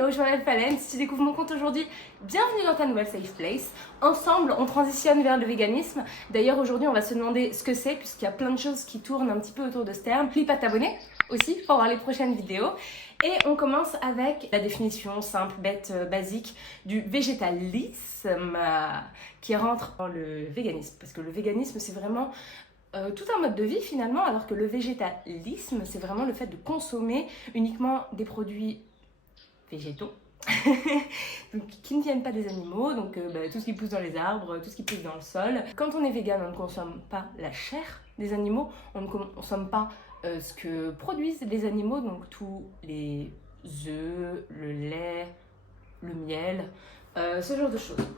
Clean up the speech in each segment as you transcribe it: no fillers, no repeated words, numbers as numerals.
Hello, je m'appelle Palen, si tu découvres mon compte aujourd'hui, bienvenue dans ta nouvelle safe place. Ensemble, on transitionne vers le véganisme. D'ailleurs, aujourd'hui, on va se demander ce que c'est, puisqu'il y a plein de choses qui tournent un petit peu autour de ce terme. N'oublie pas de t'abonner aussi pour voir les prochaines vidéos. Et on commence avec la définition simple, bête, basique du végétalisme qui rentre dans le véganisme. Parce que le véganisme, c'est vraiment tout un mode de vie finalement, alors que le végétalisme, c'est vraiment le fait de consommer uniquement des produits végétaux, donc, qui ne viennent pas des animaux, donc tout ce qui pousse dans les arbres, tout ce qui pousse dans le sol. Quand on est vegan, on ne consomme pas la chair des animaux, on ne consomme pas ce que produisent les animaux, donc tous les œufs, le lait, le miel, ce genre de choses.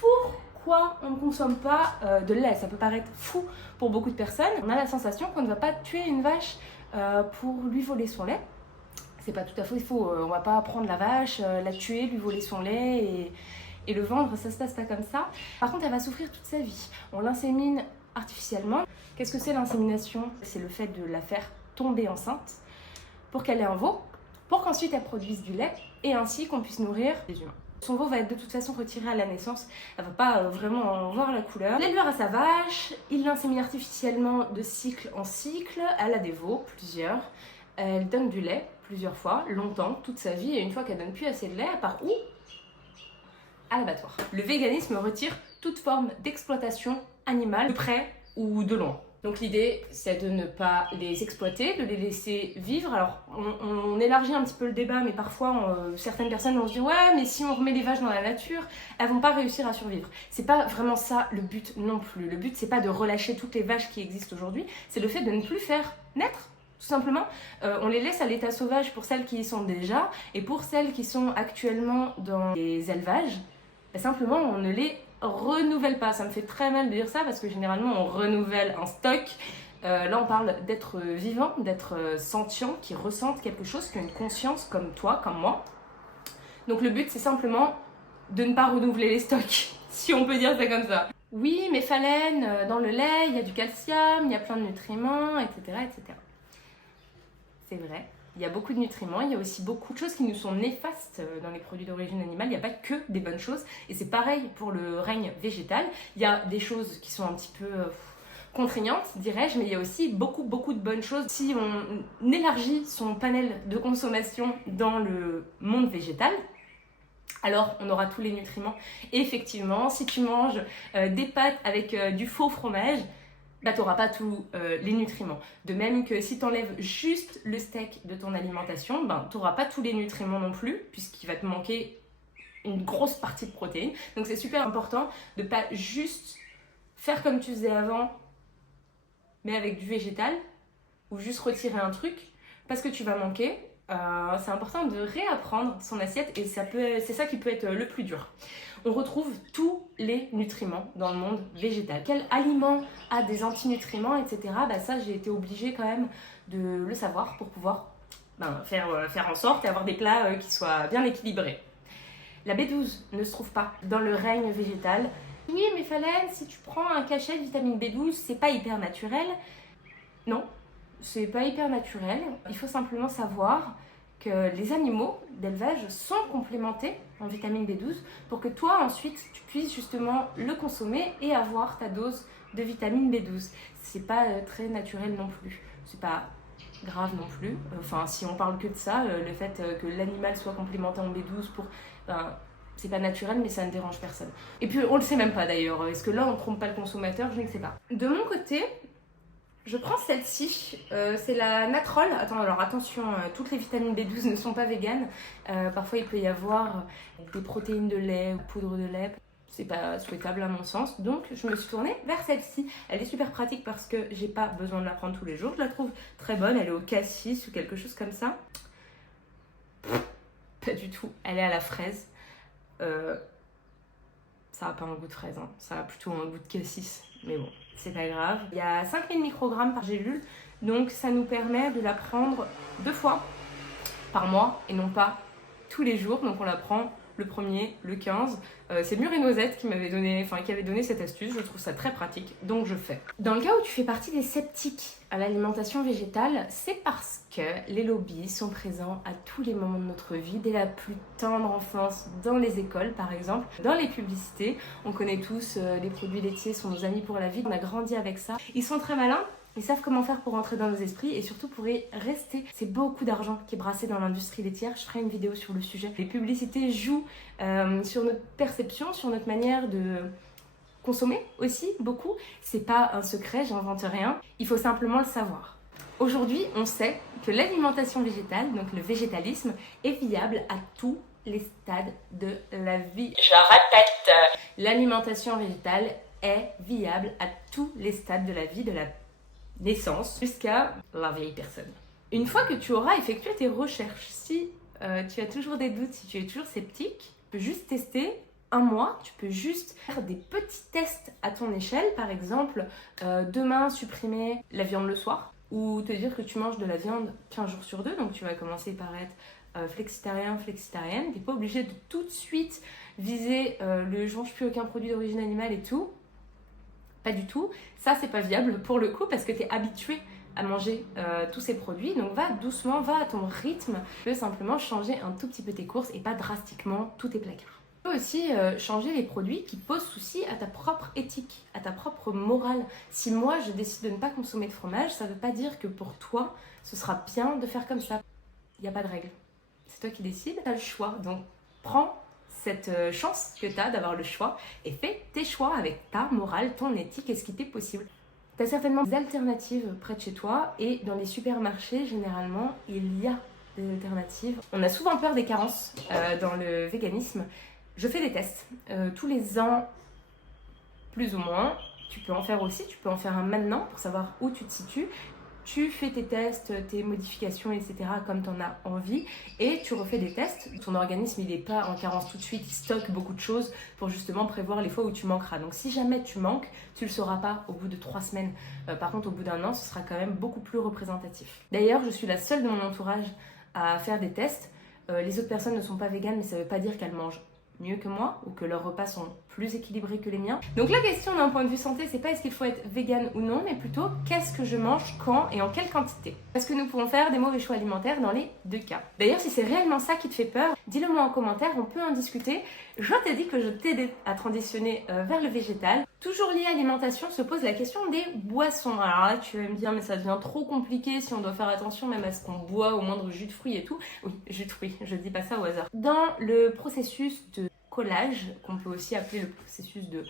Pourquoi on ne consomme pas de lait? Ça peut paraître fou pour beaucoup de personnes. On a la sensation qu'on ne va pas tuer une vache pour lui voler son lait. C'est pas tout à fait faux, on va pas prendre la vache, la tuer, lui voler son lait et le vendre, ça se passe pas comme ça. Par contre, elle va souffrir toute sa vie. On l'insémine artificiellement. Qu'est-ce que c'est l'insémination? C'est le fait de la faire tomber enceinte pour qu'elle ait un veau, pour qu'ensuite elle produise du lait et ainsi qu'on puisse nourrir les humains. Son veau va être de toute façon retiré à la naissance, elle va pas vraiment en voir la couleur. L'éleveur a sa vache, il l'insémine artificiellement de cycle en cycle, elle a des veaux, plusieurs. Elle donne du lait plusieurs fois, longtemps, toute sa vie, et une fois qu'elle donne plus assez de lait, elle part où? À l'abattoir. Le véganisme retire toute forme d'exploitation animale, de près ou de loin. Donc l'idée, c'est de ne pas les exploiter, de les laisser vivre. Alors, on élargit un petit peu le débat, mais parfois, certaines personnes vont se dire « Ouais, mais si on remet les vaches dans la nature, elles vont pas réussir à survivre. » C'est pas vraiment ça le but non plus. Le but, c'est pas de relâcher toutes les vaches qui existent aujourd'hui, c'est le fait de ne plus faire naître. Tout simplement, on les laisse à l'état sauvage pour celles qui y sont déjà, et pour celles qui sont actuellement dans les élevages, simplement on ne les renouvelle pas. Ça me fait très mal de dire ça parce que généralement on renouvelle un stock. Là on parle d'êtres vivants, d'êtres sentients, qui ressentent quelque chose, qui ont une conscience comme toi, comme moi. Donc le but c'est simplement de ne pas renouveler les stocks, si on peut dire ça comme ça. Oui, mais Phalène, dans le lait, il y a du calcium, il y a plein de nutriments, etc. etc. C'est vrai, il y a beaucoup de nutriments, il y a aussi beaucoup de choses qui nous sont néfastes dans les produits d'origine animale, il n'y a pas que des bonnes choses, et c'est pareil pour le règne végétal. Il y a des choses qui sont un petit peu contraignantes, dirais-je, mais il y a aussi beaucoup de bonnes choses. Si on élargit son panel de consommation dans le monde végétal, alors on aura tous les nutriments. Et effectivement, si tu manges des pâtes avec du faux fromage, tu n'auras pas tous les nutriments. De même que si tu enlèves juste le steak de ton alimentation, tu n'auras pas tous les nutriments non plus, puisqu'il va te manquer une grosse partie de protéines. Donc c'est super important de ne pas juste faire comme tu faisais avant, mais avec du végétal, ou juste retirer un truc, parce que tu vas manquer. C'est important de réapprendre son assiette et c'est ça qui peut être le plus dur. On retrouve tous les nutriments dans le monde végétal. Quel aliment a des antinutriments, etc. Ça, j'ai été obligée quand même de le savoir pour pouvoir faire en sorte et avoir des plats qui soient bien équilibrés. La B12 ne se trouve pas dans le règne végétal. Oui, mais Phalène, si tu prends un cachet de vitamine B12, c'est pas hyper naturel. Non. C'est pas hyper naturel. Il faut simplement savoir que les animaux d'élevage sont complémentés en vitamine B12 pour que toi ensuite tu puisses justement le consommer et avoir ta dose de vitamine B12. C'est pas très naturel non plus. C'est pas grave non plus. Enfin, si on parle que de ça, le fait que l'animal soit complémenté en B12 c'est pas naturel, mais ça ne dérange personne. Et puis on le sait même pas d'ailleurs. Est-ce que là on trompe pas le consommateur? Je ne sais pas. De mon côté, je prends celle-ci, c'est la Natrol. Alors attention, toutes les vitamines B12 ne sont pas véganes. Parfois il peut y avoir des protéines de lait ou poudre de lait. C'est pas souhaitable à mon sens. Donc je me suis tournée vers celle-ci. Elle est super pratique parce que j'ai pas besoin de la prendre tous les jours. Je la trouve très bonne. Elle est au cassis ou quelque chose comme ça. Pas du tout. Elle est à la fraise. Ça n'a pas un goût de fraise, hein. Ça a plutôt un goût de cassis. Mais bon, c'est pas grave. Il y a 5000 microgrammes par gélule, donc ça nous permet de la prendre 2 fois par mois et non pas tous les jours. Donc on la prend le premier, le 15. C'est Mur et Noisette qui m'avait donné, qui avait donné cette astuce. Je trouve ça très pratique, donc je fais. Dans le cas où tu fais partie des sceptiques à l'alimentation végétale, c'est parce que les lobbies sont présents à tous les moments de notre vie, dès la plus tendre enfance, dans les écoles par exemple, dans les publicités. On connaît tous les produits laitiers sont nos amis pour la vie, on a grandi avec ça. Ils sont très malins. Ils savent comment faire pour rentrer dans nos esprits et surtout pour y rester. C'est beaucoup d'argent qui est brassé dans l'industrie laitière. Je ferai une vidéo sur le sujet. Les publicités jouent sur notre perception, sur notre manière de consommer aussi, beaucoup. C'est pas un secret, j'invente rien. Il faut simplement le savoir. Aujourd'hui, on sait que l'alimentation végétale, donc le végétalisme, est viable à tous les stades de la vie. Je répète, l'alimentation végétale est viable à tous les stades de la vie, de la naissance jusqu'à la vieille personne. Une fois que tu auras effectué tes recherches, si tu as toujours des doutes, si tu es toujours sceptique, tu peux juste tester un mois, tu peux juste faire des petits tests à ton échelle, par exemple demain supprimer la viande le soir ou te dire que tu manges de la viande 15 jours sur 2, donc tu vas commencer par être flexitarien, flexitarienne, tu n'es pas obligé de tout de suite viser le je mange plus aucun produit d'origine animale et tout. Pas du tout, ça c'est pas viable pour le coup parce que tu es habitué à manger tous ces produits, donc va doucement, va à ton rythme, tu peux simplement changer un tout petit peu tes courses et pas drastiquement tous tes placards. Tu peux aussi changer les produits qui posent souci à ta propre éthique, à ta propre morale. Si moi je décide de ne pas consommer de fromage, ça veut pas dire que pour toi ce sera bien de faire comme ça. Il n'y a pas de règle, c'est toi qui décides, tu as le choix, donc prends cette chance que tu as d'avoir le choix et fais tes choix avec ta morale, ton éthique et ce qui t'est possible. Tu as certainement des alternatives près de chez toi et dans les supermarchés, généralement, il y a des alternatives. On a souvent peur des carences dans le véganisme. Je fais des tests tous les ans, plus ou moins. Tu peux en faire aussi, tu peux en faire un maintenant pour savoir où tu te situes. Tu fais tes tests, tes modifications, etc. comme tu en as envie et tu refais des tests. Ton organisme, il n'est pas en carence tout de suite, il stocke beaucoup de choses pour justement prévoir les fois où tu manqueras. Donc si jamais tu manques, tu ne le sauras pas au bout de 3 semaines. Par contre, au bout d'un an, ce sera quand même beaucoup plus représentatif. D'ailleurs, je suis la seule de mon entourage à faire des tests. Les autres personnes ne sont pas véganes, mais ça ne veut pas dire qu'elles mangent mieux que moi ou que leurs repas sont plus équilibrés que les miens. Donc la question d'un point de vue santé, c'est pas est-ce qu'il faut être vegan ou non, mais plutôt qu'est-ce que je mange, quand et en quelle quantité. Parce que nous pouvons faire des mauvais choix alimentaires dans les deux cas. D'ailleurs, si c'est réellement ça qui te fait peur, dis-le moi en commentaire, on peut en discuter. Je t'ai dit que je t'aidais à transitionner vers le végétal. Toujours lié à l'alimentation, se pose la question des boissons. Alors là, tu vas me dire, mais ça devient trop compliqué si on doit faire attention même à ce qu'on boit, au moindre jus de fruits et tout. Oui, jus de fruits, je dis pas ça au hasard. Dans le processus de collage, qu'on peut aussi appeler le processus de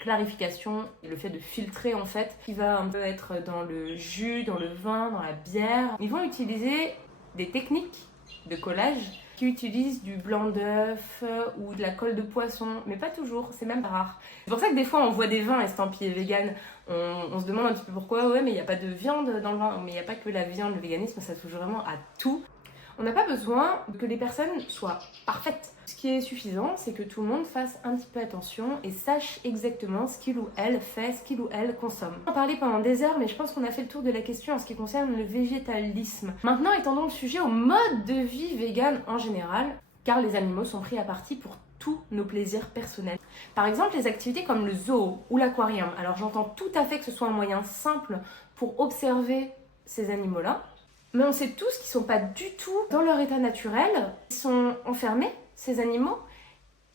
clarification, le fait de filtrer en fait, qui va un peu être dans le jus, dans le vin, dans la bière. Ils vont utiliser des techniques de collage qui utilisent du blanc d'œuf ou de la colle de poisson, mais pas toujours, c'est même rare. C'est pour ça que des fois on voit des vins estampillés vegan, on se demande un petit peu pourquoi, ouais mais il n'y a pas de viande dans le vin, mais il n'y a pas que la viande, le véganisme ça touche vraiment à tout. On n'a pas besoin que les personnes soient parfaites. Ce qui est suffisant, c'est que tout le monde fasse un petit peu attention et sache exactement ce qu'il ou elle fait, ce qu'il ou elle consomme. On en parlait pendant des heures, mais je pense qu'on a fait le tour de la question en ce qui concerne le végétalisme. Maintenant, étendons le sujet au mode de vie vegan en général, car les animaux sont pris à partie pour tous nos plaisirs personnels. Par exemple, les activités comme le zoo ou l'aquarium. Alors j'entends tout à fait que ce soit un moyen simple pour observer ces animaux-là, mais on sait tous qu'ils ne sont pas du tout dans leur état naturel. Ils sont enfermés, ces animaux.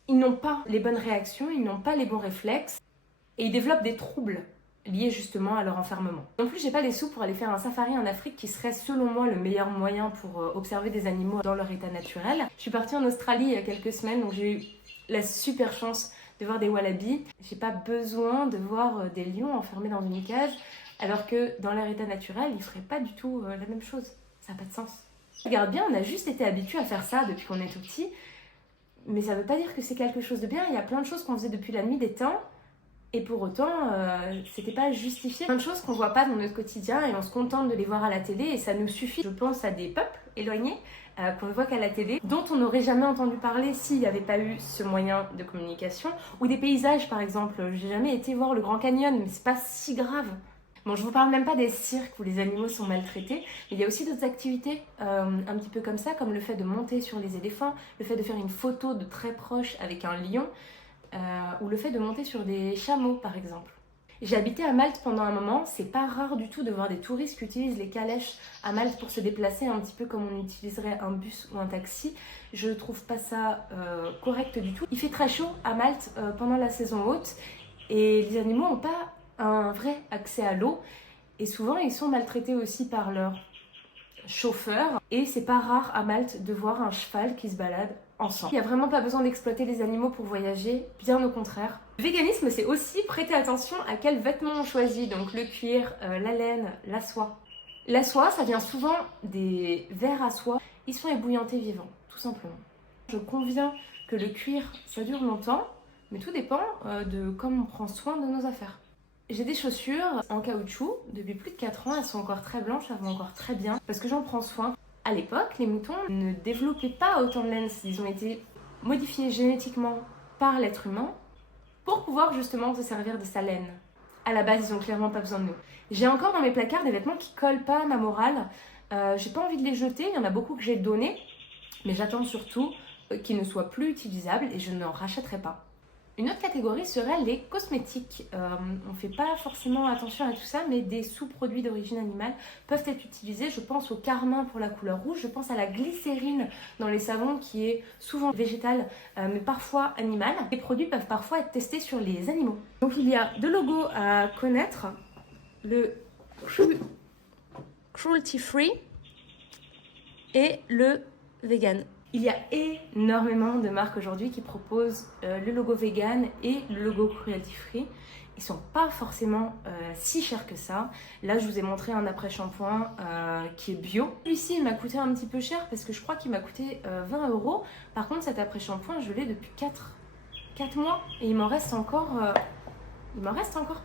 Ils n'ont pas les bonnes réactions, ils n'ont pas les bons réflexes. Et ils développent des troubles liés justement à leur enfermement. Non plus, j'ai pas les sous pour aller faire un safari en Afrique qui serait selon moi le meilleur moyen pour observer des animaux dans leur état naturel. Je suis partie en Australie il y a quelques semaines, donc j'ai eu la super chance de voir des wallabies. J'ai pas besoin de voir des lions enfermés dans une cage. Alors que dans leur état naturel, ils ne feraient pas du tout la même chose. Ça n'a pas de sens. Regarde bien, on a juste été habitués à faire ça depuis qu'on est tout petit. Mais ça ne veut pas dire que c'est quelque chose de bien. Il y a plein de choses qu'on faisait depuis la nuit des temps. Et pour autant, c'était pas justifié. Plein de choses qu'on ne voit pas dans notre quotidien et on se contente de les voir à la télé. Et ça nous suffit. Je pense à des peuples éloignés qu'on ne voit qu'à la télé, dont on n'aurait jamais entendu parler s'il n'y avait pas eu ce moyen de communication. Ou des paysages, par exemple. J'ai jamais été voir le Grand Canyon, mais c'est pas si grave. Bon, je vous parle même pas des cirques où les animaux sont maltraités, mais il y a aussi d'autres activités un petit peu comme ça, comme le fait de monter sur les éléphants, le fait de faire une photo de très proche avec un lion, ou le fait de monter sur des chameaux par exemple. J'ai habité à Malte pendant un moment, c'est pas rare du tout de voir des touristes qui utilisent les calèches à Malte pour se déplacer, un petit peu comme on utiliserait un bus ou un taxi. Je trouve pas ça correct du tout. Il fait très chaud à Malte pendant la saison haute et les animaux n'ont pas un vrai accès à l'eau et souvent ils sont maltraités aussi par leur chauffeur et c'est pas rare à Malte de voir un cheval qui se balade ensemble. Il n'y a vraiment pas besoin d'exploiter les animaux pour voyager, bien au contraire. Le véganisme, c'est aussi prêter attention à quels vêtements on choisit, donc le cuir, la laine, la soie. La soie, ça vient souvent des vers à soie, ils sont ébouillantés vivants, tout simplement. Je conviens que le cuir, ça dure longtemps, mais tout dépend de comment on prend soin de nos affaires. J'ai des chaussures en caoutchouc depuis plus de 4 ans, elles sont encore très blanches, elles vont encore très bien, parce que j'en prends soin. À l'époque, les moutons ne développaient pas autant de laine, ils ont été modifiés génétiquement par l'être humain pour pouvoir justement se servir de sa laine. À la base, ils ont clairement pas besoin de nous. J'ai encore dans mes placards des vêtements qui collent pas à ma morale, j'ai pas envie de les jeter, il y en a beaucoup que j'ai donnés, mais j'attends surtout qu'ils ne soient plus utilisables et je n'en rachèterai pas. Une autre catégorie serait les cosmétiques. On ne fait pas forcément attention à tout ça, mais des sous-produits d'origine animale peuvent être utilisés. Je pense au carmin pour la couleur rouge, je pense à la glycérine dans les savons qui est souvent végétale, mais parfois animale. Les produits peuvent parfois être testés sur les animaux. Donc il y a deux logos à connaître, le cruelty free et le vegan. Il y a énormément de marques aujourd'hui qui proposent le logo vegan et le logo cruelty free. Ils sont pas forcément si chers que ça. Là, je vous ai montré un après-shampoing qui est bio. Celui-ci, il m'a coûté un petit peu cher parce que je crois qu'il m'a coûté 20 €. Par contre, cet après-shampoing, je l'ai depuis 4 mois et il m'en reste encore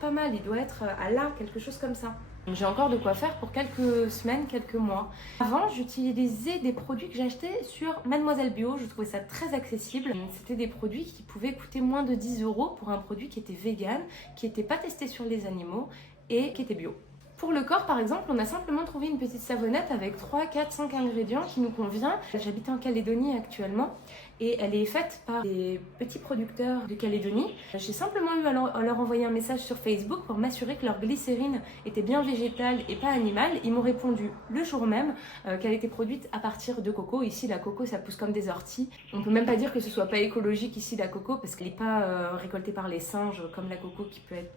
pas mal. Il doit être à là, quelque chose comme ça. J'ai encore de quoi faire pour quelques semaines, quelques mois. Avant, j'utilisais des produits que j'achetais sur Mademoiselle Bio. Je trouvais ça très accessible. C'était des produits qui pouvaient coûter moins de 10 € pour un produit qui était vegan, qui n'était pas testé sur les animaux et qui était bio. Pour le corps, par exemple, on a simplement trouvé une petite savonnette avec 3, 4, 5 ingrédients qui nous convient. J'habite en Calédonie actuellement et elle est faite par des petits producteurs de Calédonie. J'ai simplement eu à leur envoyer un message sur Facebook pour m'assurer que leur glycérine était bien végétale et pas animale. Ils m'ont répondu le jour même qu'elle était produite à partir de coco. Ici, la coco, ça pousse comme des orties. On peut même pas dire que ce soit pas écologique ici, la coco, parce qu'elle n'est pas récoltée par les singes comme la coco qui peut être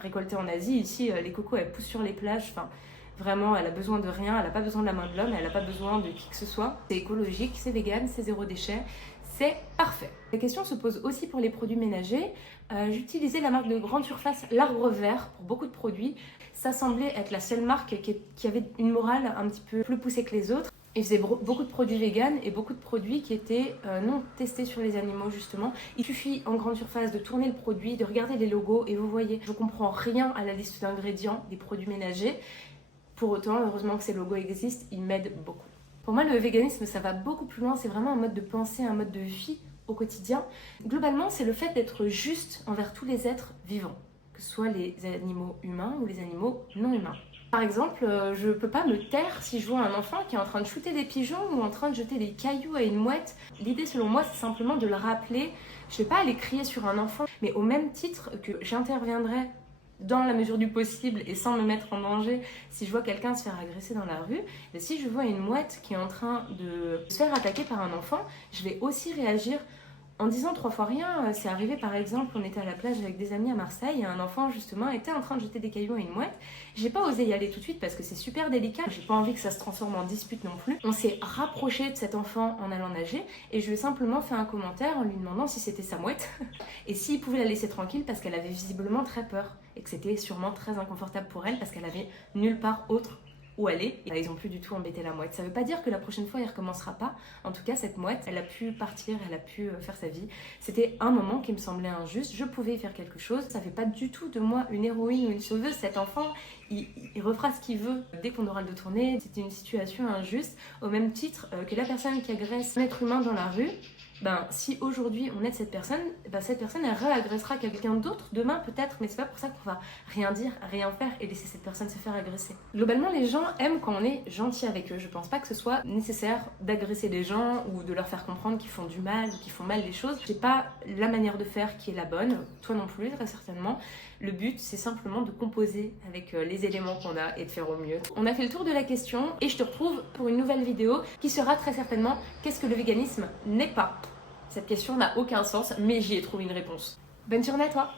récoltée en Asie. Ici, les cocos, elles poussent sur les plages. Enfin, vraiment, elle a besoin de rien. Elle n'a pas besoin de la main de l'homme. Elle n'a pas besoin de qui que ce soit. C'est écologique, c'est vegan, c'est zéro déchet. C'est parfait. La question se pose aussi pour les produits ménagers. J'utilisais la marque de grande surface L'Arbre Vert pour beaucoup de produits. Ça semblait être la seule marque qui avait une morale un petit peu plus poussée que les autres. Ils faisaient beaucoup de produits véganes et beaucoup de produits qui étaient non testés sur les animaux justement. Il suffit en grande surface de tourner le produit, de regarder les logos et vous voyez, je ne comprends rien à la liste d'ingrédients des produits ménagers. Pour autant, heureusement que ces logos existent, ils m'aident beaucoup. Pour moi, le véganisme, ça va beaucoup plus loin. C'est vraiment un mode de pensée, un mode de vie au quotidien. Globalement, c'est le fait d'être juste envers tous les êtres vivants, que ce soit les animaux humains ou les animaux non humains. Par exemple, je peux pas me taire si je vois un enfant qui est en train de shooter des pigeons ou en train de jeter des cailloux à une mouette. L'idée, selon moi, c'est simplement de le rappeler. Je vais pas aller crier sur un enfant, mais au même titre que j'interviendrai dans la mesure du possible et sans me mettre en danger si je vois quelqu'un se faire agresser dans la rue, mais si je vois une mouette qui est en train de se faire attaquer par un enfant, je vais aussi réagir en disant 3 fois rien. C'est arrivé par exemple, on était à la plage avec des amis à Marseille et un enfant justement était en train de jeter des cailloux à une mouette. J'ai pas osé y aller tout de suite parce que c'est super délicat, j'ai pas envie que ça se transforme en dispute non plus. On s'est rapproché de cet enfant en allant nager et je lui ai simplement fait un commentaire en lui demandant si c'était sa mouette et s'il pouvait la laisser tranquille parce qu'elle avait visiblement très peur et que c'était sûrement très inconfortable pour elle parce qu'elle avait nulle part autre où aller. Et ils ont plus du tout embêté la mouette. Ça veut pas dire que la prochaine fois, il recommencera pas. En tout cas, cette mouette, elle a pu partir, elle a pu faire sa vie. C'était un moment qui me semblait injuste. Je pouvais y faire quelque chose. Ça fait pas du tout de moi une héroïne ou une sauveuse. Cet enfant, il refera ce qu'il veut dès qu'on aura le dos tourné. C'était une situation injuste. Au même titre que la personne qui agresse un être humain dans la rue, ben si aujourd'hui on aide cette personne elle réagressera quelqu'un d'autre demain peut-être, mais c'est pas pour ça qu'on va rien dire, rien faire et laisser cette personne se faire agresser. Globalement les gens aiment quand on est gentil avec eux, je pense pas que ce soit nécessaire d'agresser les gens ou de leur faire comprendre qu'ils font du mal ou qu'ils font mal les choses. J'ai pas la manière de faire qui est la bonne, toi non plus très certainement. Le but c'est simplement de composer avec les éléments qu'on a et de faire au mieux. On a fait le tour de la question et je te retrouve pour une nouvelle vidéo qui sera très certainement qu'est-ce que le véganisme n'est pas. Cette question n'a aucun sens, mais j'y ai trouvé une réponse. Bonne journée à toi!